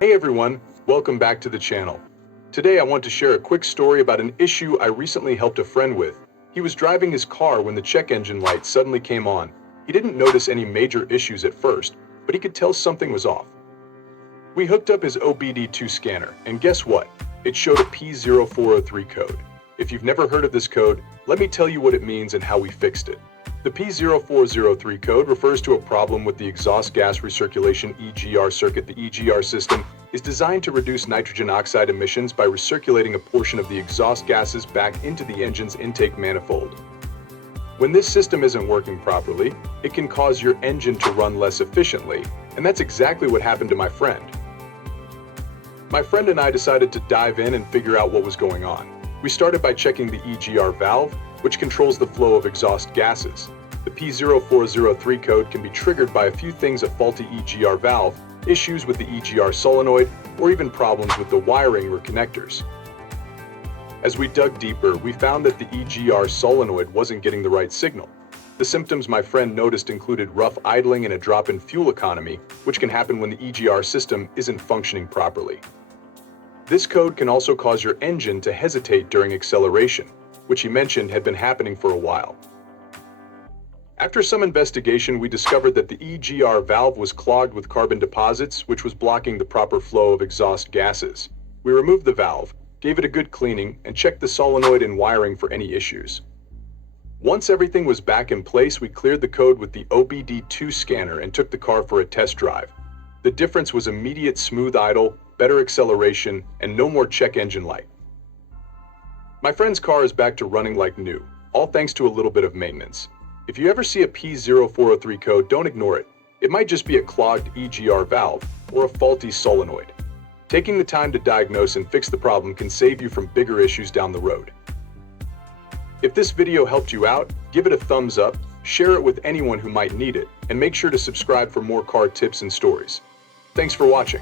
Hey everyone, welcome back to the channel. Today I want to share a quick story about an issue I recently helped a friend with. He was driving his car when the check engine light suddenly came on. He didn't notice any major issues at first, but he could tell something was off. We hooked up his OBD2 scanner, and guess what? It showed a P0403 code. If you've never heard of this code, let me tell you what it means and how we fixed it. The P0403 code refers to a problem with the exhaust gas recirculation EGR circuit. The EGR system is designed to reduce nitrogen oxide emissions by recirculating a portion of the exhaust gases back into the engine's intake manifold. When this system isn't working properly, it can cause your engine to run less efficiently, and that's exactly what happened to my friend. My friend and I decided to dive in and figure out what was going on. We started by checking the EGR valve, which controls the flow of exhaust gases. The P0403 code can be triggered by a few things: a faulty EGR valve, issues with the EGR solenoid, or even problems with the wiring or connectors. As we dug deeper, we found that the EGR solenoid wasn't getting the right signal. The symptoms my friend noticed included rough idling and a drop in fuel economy, which can happen when the EGR system isn't functioning properly. This code can also cause your engine to hesitate during acceleration, which he mentioned had been happening for a while. After some investigation, we discovered that the EGR valve was clogged with carbon deposits, which was blocking the proper flow of exhaust gases. We removed the valve, gave it a good cleaning, and checked the solenoid and wiring for any issues. Once everything was back in place, we cleared the code with the OBD2 scanner and took the car for a test drive. The difference was immediate smooth idle, better acceleration, and no more check engine light. My friend's car is back to running like new, all thanks to a little bit of maintenance. If you ever see a P0403 code, don't ignore it. It might just be a clogged EGR valve or a faulty solenoid. Taking the time to diagnose and fix the problem can save you from bigger issues down the road. If this video helped you out, give it a thumbs up, share it with anyone who might need it, and make sure to subscribe for more car tips and stories. Thanks for watching.